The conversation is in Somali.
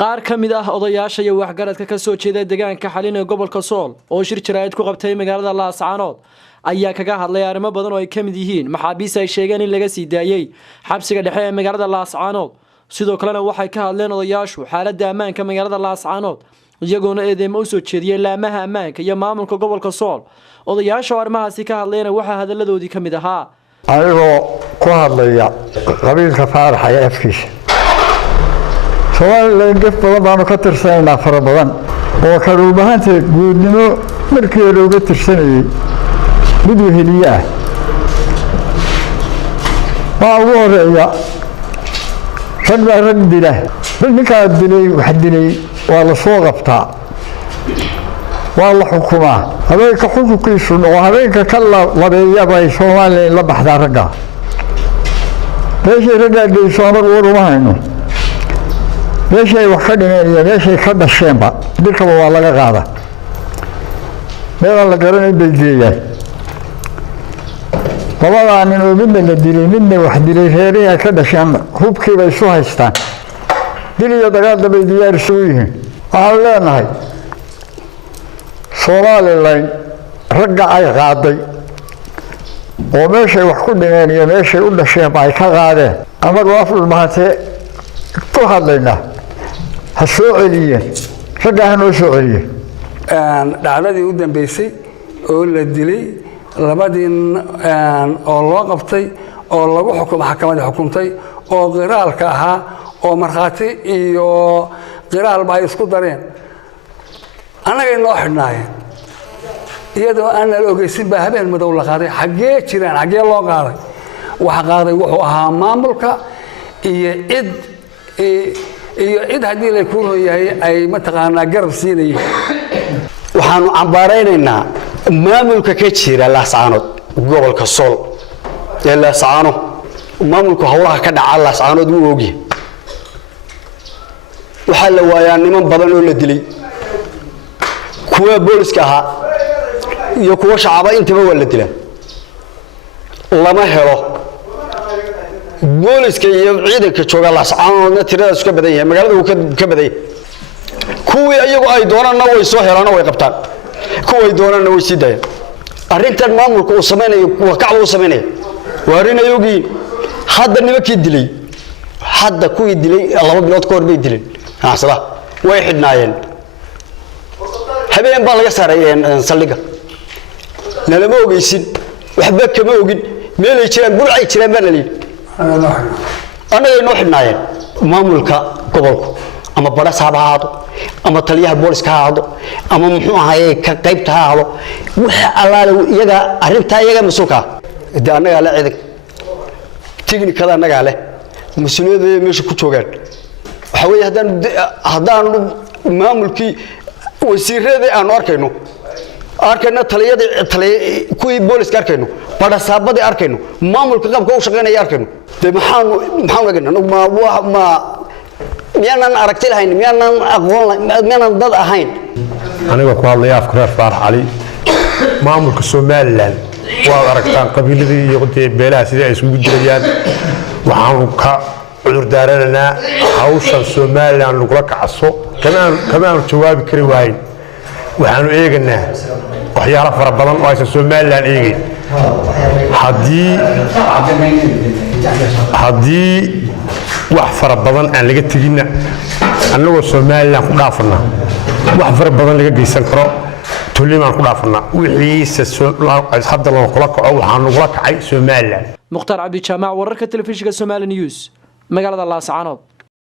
qaar kamid ah odayaasha iyo waxgaradka ka soo jeeda deegaanka xalin ee gobolka Sool oo shir jiraayad ku qabtay magaalada Laascaanood ayaa kaga hadlay arrimo badan oo ay kamid yihiin maxaabiis ay sheegeen in laga sii daayay xabsiga dhexe ee magaalada Laascaanood sidoo kalena waxay ka hadleen odayaashu xaaladda ammaanka magaalada Laascaanood iyagoona eedeymo u soo jeediyay laamaha ammaanka iyo maamulka gobolka Sool odayaasha arrimahaasi ka hadlayna waxa hadaladoodii kamid ahaa ayagoo ku hadlaya qabiilka Faarax ee afkiisa Soomaaliland dad badan baan ka tirsanaa fara badan oo ka ruubahanta guudnimo markii hore uga tirsanayay mid weheliya waa ugu horeeya rag dila ninka dilay wax dilay waa la soo qabtaa waa la xukumaa habeenka xukunkiisu oo habeenka ka labeeya bay Soomaaliland la baxdaa ragga meeshii ragga deegaanka waruma hayno meeshii wax ka dhimanaya meeshii ka dhasheenba dilkaba waa laga qaada meel la garanay bay geeyay labadaan inuu midna la dilay midna wax dilay reerihi ka dhasheen hubkii bay soo haystaan dil iyo dagaal dabay diyaar soo yihiin waxaan leenahay Soomaaliland ragga ay qaaday oo meeshii wax ku dhimanaya iyo meeshii u dhasheen bay ka qaadeen anagu aful mahatee ku hadlayna hasoo celiyeen ragga noo soo celiyeen dhacdadii u dambeysay oo la dilay labadii oo loo qabtay oo lagu xukumay maxkamadda xukuntay oo qiraalka ahaa oo marxaati iyo qiraal bay isku dareen anaga inoo xidhnaayeen iyadoo aan la ogeysin baa habeen madow la qaaday xagee jiraan xagee loo qaaday waxa qaaday wuxuu ahaa maamulka iyo cid haddii la ku yahay ay mataqaanaa garab siinayeen waxaanu cambaaraynaynaa maamulka ka jira Laascaanood gobolka Sool ee Laascaanood maamulka howlaha ka dhaca Laascaanood uu oogay waxa la waayaa niman badan oo la dilay kuwa booliska ahaa iyo kuwa shacaba intaba waa la dilay lama helo booliska iyo ciidanka jooga Laascaanoodna tirada isku badan yahay magaalada uu ka badan yahay kuwii ayagu ay doonana way soo helaana way qabtaan kuwii doonana way sii daayeen arrintan maamulku uu sameeyo kuwa kacbu sameeyo waarinayoogii hadda nimankii dilay hadda kuwii dilay laba bilood ka hor bay dileen asla way xidhnaayeen habeen baa laga saaray saldhiga lama ogeysin waxba kama ogin meel ay jiraan burcay jiraan baa la leeyahay anaga inoo xidhnaayeen maamulka gobolka ama baraas ha ahaado ama taliyaha booliska ha ahaado ama muxuu ahaayay ka qaybta ha ahaado waxa allaale iyaga arinta iyaga masuulka ida anaga la ciidan tignikada anaga leh mas'uuliyadda meesha ku joogaan waxa weeye hadaan maamulkii wasiirada aan arkayno taliyada kuwii booliska arkayno barasaabada arkayno maamulka qabka u shaqeynaya arkayno de maxaan ogaynaa ma miyaanan aragti lahayn miyaanan aqoon miyaanan dad ahayn aniga ku hadlaya afkar Faarax Ali maamulka Soomaaliland waa aragtaan qabiiladii iyo beelaha sidii ay isugu jirayaan waxaan ka cudur daaranaa hawshan Soomaaliland lagula kacaso kamaan jawaabi kari waayeen waxaanu eeganaa waxyaalo fara badan oo aysan Soomaaliland eegin haddii wax fara badan aan laga tagina annagoo Soomaaliland ku dhaafna wax fara badan laga geysan karo tulimaan ku dhaafna wixii hadda loo kula kaco waxaan ugu kacay Soomaaliland Mukhtaar Cabdi Jaamac wararka telefishinka Somali News magaalada Laascaanood